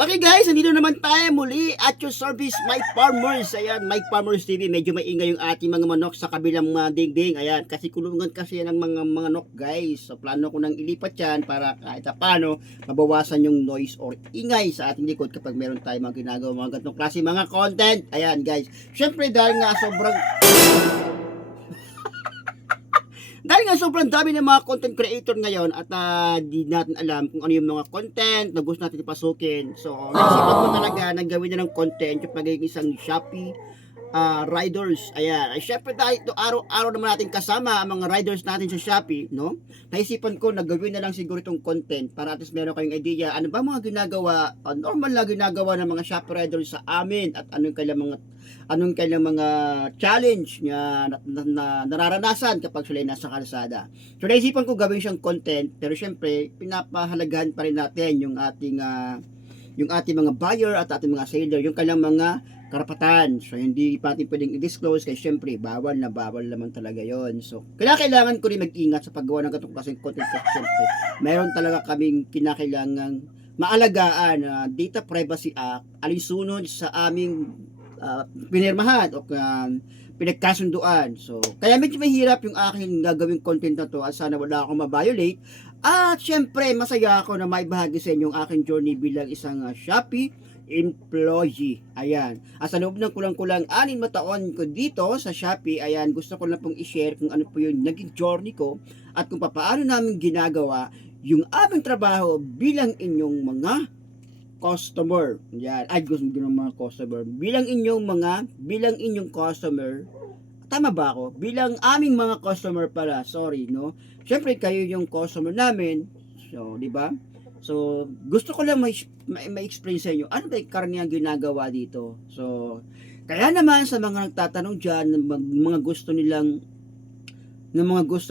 Okay guys, nandito naman tayo muli at your service, Mike Farmers. Ayan, Mike Farmers TV. Medyo maingay yung ating mga manok sa kabilang mga dingding. Ayan, kasi kulungan kasi yan ng mga manok guys. So plano ko nang ilipat yan para kahit paano mabawasan yung noise or ingay sa ating likod kapag meron tayo mga ginagawa mga ganitong klase mga content. Ayan guys, syempre dahil nga sobrang dami ng mga content creator ngayon at di natin alam kung ano yung mga content na gusto natin ipasukin. So, naisipan ko talaga na gawin na ng content yung pagiging isang Shopee riders. Ayan. Ay, syempre dahil ito araw-araw naman natin kasama ang mga riders natin sa Shopee, no? Naisipan ko na gawin na lang siguro itong content para at least meron kayong idea ano ba mga ginagawa, normal na ginagawa ng mga Shopee riders sa amin at anong kailang mga challenge na nararanasan kapag sila nasa kalsada. So naisipan ko gawin siyang content pero syempre pinapahalagahan pa rin natin yung ating mga buyer at ating mga seller, yung kailang mga karapatan. So hindi pa natin pwedeng i-disclose kasi syempre bawal naman talaga yon. So kailangan ko rin mag-ingat sa paggawa ng ganitong klaseng content kasi syempre mayroon talaga kaming kinakailangang maalagaan na Data Privacy Act alinsunod sa aming pinirmahan o pinagkasunduan. So, kaya medyo mahirap yung aking gagawing content na to at sana wala akong ma-violate. At syempre, masaya ako na maibahagi sa inyo ang aking journey bilang isang Shopee employee. Ayan. At sa loob ng kulang-kulang 6 na taon ko dito sa Shopee, ayan, gusto ko lang pong i-share kung ano po yung naging journey ko at kung paano namin ginagawa yung aming trabaho bilang inyong mga customer. Yan. Ay, gusto ng mga customer. Bilang inyong customer, tama ba ako? Bilang aming mga customer pala, sorry, no? Syempre, kayo yung customer namin. So, di ba? So, gusto ko lang ma-explain sa inyo, ano ba yung karaniang ginagawa dito? So, kaya naman sa mga nagtatanong dyan, mga gusto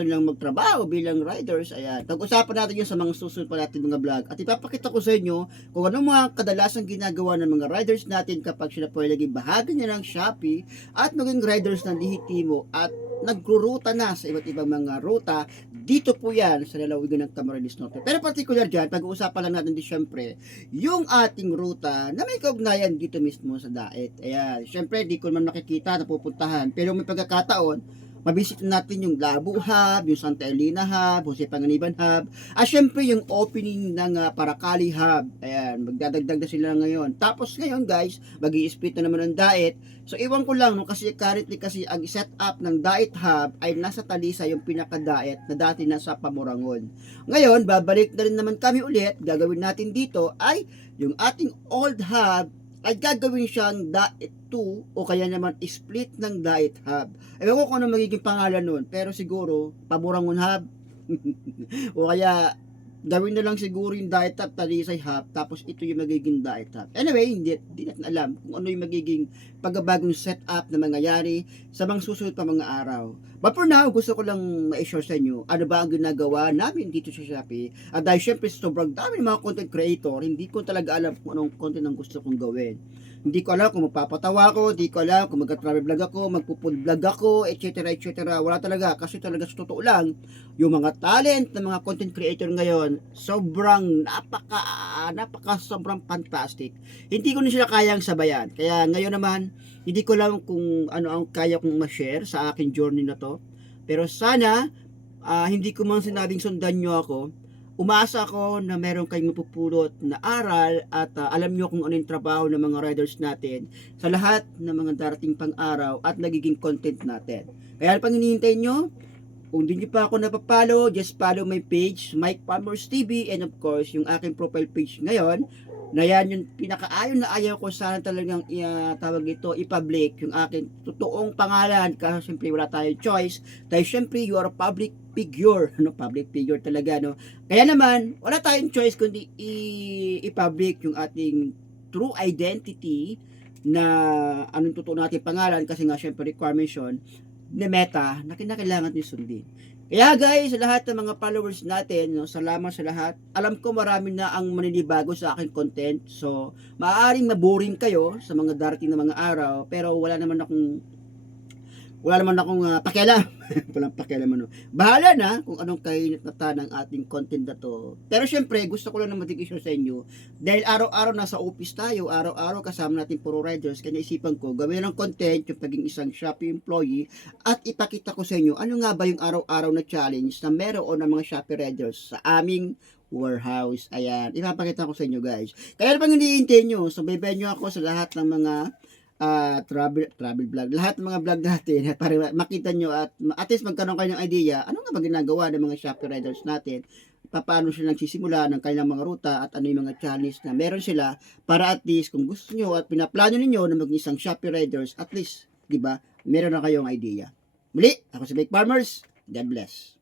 nilang magtrabaho bilang riders, ayan. Pag-usapan natin yun sa mga susunod pa natin mga vlog. At ipapakita ko sa inyo kung ano mga kadalasang ginagawa ng mga riders natin kapag sila po ay naging bahagi niya ng Shopee at maging riders ng Lihitimo at nagruruta na sa iba't ibang mga ruta. Dito po yan sa lalawigan ng Camarines Norte. Pero particular dyan, pag-uusapan lang natin din syempre yung ating ruta na may kaugnayan dito mismo sa Daet. Ayan, syempre di ko naman nakikita na pupuntahan. Pero may pagkakataon mabisit natin yung Labu Hub, yung Santa Elena Hub, Jose Panganiban Hub, at syempre yung opening ng Paracali Hub. Ayan, magdadagdag na sila ngayon. Tapos ngayon guys, mag-i-split na naman ang Daet. So iwan ko lang, no, kasi currently kasi ang setup ng Daet Hub ay nasa Talisa yung pinaka-Daet na dati nasa Pamurangon. Ngayon, babalik na rin naman kami ulit. Gagawin natin dito ay yung ating old hub ay gagawin siyang Daet 2 o kaya naman split ng Daet Hub. Ewan ko kung ano magiging pangalan nun, pero siguro Pamurangon Hub o kaya gawin na lang siguro yung Daet Hub, Talisay Hub, tapos ito yung magiging Daet Hub. Anyway, hindi natin alam kung ano yung magiging pagbabagong setup na mangyayari sa mga susunod pa mga araw. But for now, gusto ko lang ma-share sa inyo ano ba ang ginagawa namin dito sa Shopee. At dahil syempre sobrang dami mga content creator, hindi ko talaga alam kung anong content ang gusto kong gawin. Hindi ko alam kung magpapatawa ako, hindi ko alam kung mag-travel vlog ako, magpo-food vlog ako, etc. etc. Wala talaga kasi talaga sa totoo lang, yung mga talent ng mga content creator ngayon, sobrang sobrang fantastic. Hindi ko na sila kayang sabayan. Kaya ngayon naman, hindi ko lang kung ano ang kaya kong ma-share sa akin journey na to. Pero sana, hindi ko man sinabing sundan nyo ako. Umaasa ako na meron kayong mapupulot na aral at alam nyo kung ano yung trabaho ng mga riders natin sa lahat ng mga darating pang araw at nagiging content natin. Kaya pang hinihintay nyo, kung di nyo pa ako napapalo, just follow my page, Mike Farmers TV, and of course, yung aking profile page ngayon, na yan yung pinakaayon na ayaw ko sana talagang tawag ito, i-public yung aking totoong pangalan kasi siyempre wala tayong choice. Dahil siyempre you are a public figure, public figure talaga, no? Kaya naman, wala tayong choice kundi i-public yung ating true identity na anong totoo nating pangalan kasi nga siyempre requirements yun na Meta na kinakailangan din sundin. Kaya guys, sa lahat ng mga followers natin, no, salamat sa lahat. Alam ko marami na ang maninibago sa aking content. So, maaaring maboring kayo sa mga darating na mga araw, pero wala naman akong pakialam. Walang pakialam ano. Bahala na kung anong kainata ng ating content na to. Pero syempre, gusto ko lang na mag-share sa inyo dahil araw-araw nasa office tayo, araw-araw kasama natin puro riders, kanya isipan ko gawin ng content yung pagiging isang Shopee employee at ipakita ko sa inyo ano nga ba yung araw-araw na challenge na meron ng mga Shopee riders sa aming warehouse. Ayan, ipapakita ko sa inyo guys. Kaya na pang hinihintay nyo, subaybayan nyo ako sa lahat ng mga travel vlog, lahat ng mga vlog natin para makita nyo at least magkaroon kayo ng idea ano nga ba ginagawa ng mga Shopee riders natin, paano sila nagsisimula ng kanilang mga ruta at ano yung mga challenge na meron sila para at least kung gusto nyo at pinaplano ninyo na maging isang Shopee riders, at least, di ba, meron na kayong idea. Muli, ako si Blake Farmers. God bless.